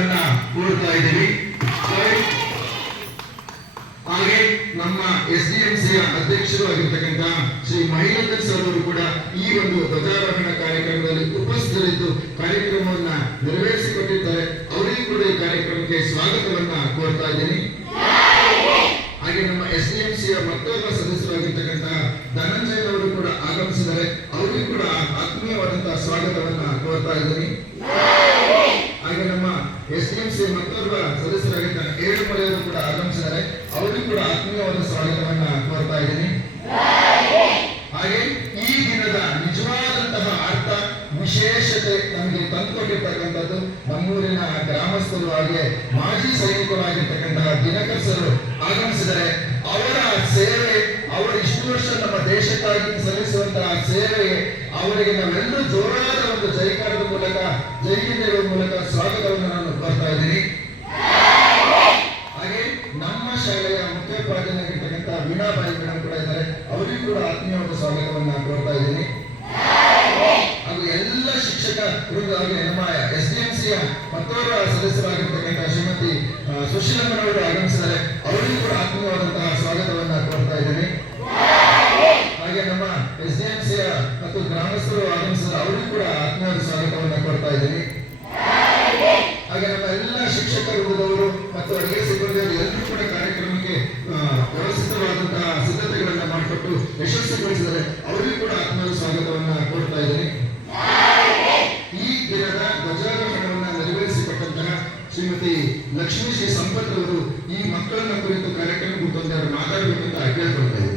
ಸ್ವಾಗತವನ್ನ ಕೋರ್ತಾ ಇದ್ದೀವಿ. ಹಾಗೆ ನಮ್ಮ SDMC ಅಧ್ಯಕ್ಷರು ಆಗಿರ್ತಕ್ಕಂಥ ಶ್ರೀ ಮಹಿಳಂದನ್ ಸರ್ ಅವರು ಕೂಡ ಈ ಒಂದು ಧ್ವಜಾರೋಹಣ ಕಾರ್ಯಕ್ರಮದಲ್ಲಿ ಉಪಸ್ಥಿತರಿದ್ದು ಕಾರ್ಯಕ್ರಮವನ್ನ ನೆರವೇರಿಸಿಕೊಟ್ಟಿದ್ದಾರೆ. ಅವರಿಗೂ ಕೂಡ ಈ ಕಾರ್ಯಕ್ರಮಕ್ಕೆ ಸ್ವಾಗತವನ್ನ ಕೋರ್ತಾ ಇದ್ದೀನಿ. ಹಾಗೆ ನಮ್ಮ SDMC ಮತ್ತೊಬ್ಬ ಸದಸ್ಯರಾಗಿರ್ತಕ್ಕಂತಹ ಧನಂಜಯ ಅವರು ಕೂಡ ಆಗಮಿಸಿದ್ದಾರೆ. ಅವರಿಗೂ ಕೂಡ ಆತ್ಮೀಯವಾದಂತಹ ಸ್ವಾಗತವನ್ನ ಕೋರ್ತಾ ಇದ್ದೀನಿ. ಹಾಗೆ ನಮ್ಮ SDMC ಮತ್ತೊಬ್ಬ ಸದಸ್ಯರಾಗಿದ್ದ ಏಳುಮಲೆಯವರು ಕೂಡ ಆಗಮಿಸಿದ್ದಾರೆ. ಅವರಿಗೂ ಕೂಡ ಆತ್ಮೀಯವಾದ ಸ್ವಾಗತವನ್ನ ಕೋರ್ತಾ ಇದ್ದೀನಿ. ಹಾಗೆ ಈ ದಿನದ ನಿಜವಾದಂತಹ ಅರ್ಥ ವಿಶೇಷತೆ ನಮಗೆ ತಂದುಕೊಟ್ಟಿರ್ತಕ್ಕಂಥದ್ದು ನಮ್ಮೂರಿನ ಗ್ರಾಮಸ್ಥರು ಹಾಗೆ ಮಾಜಿ ಸೈನಿಕರಾಗಿರ್ತಕ್ಕಂತಹ ದಿನಕರ್ ಸರ್ ಆಗಮಿಸಿದರೆ ಅವರ ಸೇವೆ, ಅವರು ಇಷ್ಟು ವರ್ಷ ನಮ್ಮ ದೇಶಕ್ಕಾಗಿ ಸಲ್ಲಿಸುವಂತಹ ಸೇವೆಗೆ ಅವರಿಗೆ ನಾವೆಲ್ಲರೂ ಜೋರಾದ ಒಂದು ಜೈಕಾರದ ಮೂಲಕ ಜೈಗಿಂದೇಳುವ ಮೂಲಕ ಸ್ವಾಗತವನ್ನು ನಾನು ಕೋರ್ತಾ ಇದ್ದೀನಿ. ಹಾಗೆ ನಮ್ಮ ಶಾಲೆಯ ಮುಖ್ಯೋಪಾಧ್ಯಾಯರಾಗಿರ್ತಕ್ಕಂಥ ವೀಣಾಬಾಯಿ ಮೇಡಮ್ ಕೂಡ ಇದ್ದಾರೆ. ಅವರಿಗೂ ಕೂಡ ಆತ್ಮೀಯವಾದ ಸ್ವಾಗತವನ್ನು ಕೋರ್ತಾ ಇದ್ದೀನಿ. ಹಾಗೂ ಎಲ್ಲ ಶಿಕ್ಷಕ ವೃಂದ ಹಾಗೆ ನಮ್ಮ SDMC ಮತ್ತೋರ್ವ ಸದಸ್ಯರಾಗಿರ್ತಕ್ಕಂಥ ಶ್ರೀಮತಿ ಸುಶೀಲಮ್ಮನವರು ಆಗಮಿಸಿದ್ದಾರೆ. ಅವರಿಗೂ ಕೂಡ ಆತ್ಮೀಯವಾದಂತಹ ಸ್ವಾಗತವನ್ನ ಕೋರ್ತಾ ಇದ್ದೀನಿ. ಹಾಗೆ ನಮ್ಮ SDMC ಮತ್ತು ಗ್ರಾಮಸ್ಥರು ಆಗಮಿಸಿದರೆ ಅವರಿಗೂ ಕೂಡ ಆತ್ಮೀಯವಾದ ಸ್ವಾಗತವನ್ನ ಕೋರ್ತಾ ಇದ್ದೀನಿ. ಹಾಗೆ ನಮ್ಮ ಎಲ್ಲ ಶಿಕ್ಷಕ ವೃಂದದವರು ಮತ್ತು ಅಡುಗೆ ಸಿಬ್ಬಂದಿಯವರು ಎಲ್ಲರೂ ಕೂಡ ಕಾರ್ಯಕ್ರಮಕ್ಕೆ ವ್ಯವಸ್ಥಿತವಾದಂತಹ ಸಿದ್ಧತೆಗಳನ್ನ ಮಾಡಿಕೊಟ್ಟು ಯಶಸ್ವಿಗೊಳಿಸಿದರೆ ಅವರಿಗೂ ಕೂಡ ಆತ್ಮೀಯ ಸ್ವಾಗತವನ್ನ ಕೋರ್ತಾ ಇದ್ದೀನಿ. ಈ ದಿನದ ಧ್ವಜಾರೋಹಣವನ್ನ ನೆರವೇರಿಸಿಕೊಟ್ಟಂತಹ ಶ್ರೀಮತಿ ಲಕ್ಷ್ಮೀ ಶ್ರೀ ಸಂಪತ್ ಅವರು ಈ ಮಕ್ಕಳನ್ನ ಕುರಿತು ಕಾರ್ಯಕ್ರಮ ಕುರಿತು ಮಾತಾಡಬೇಕಂತ ಕೇಳ್ಕೊಳ್ತಾ ಇದ್ದಾರೆ.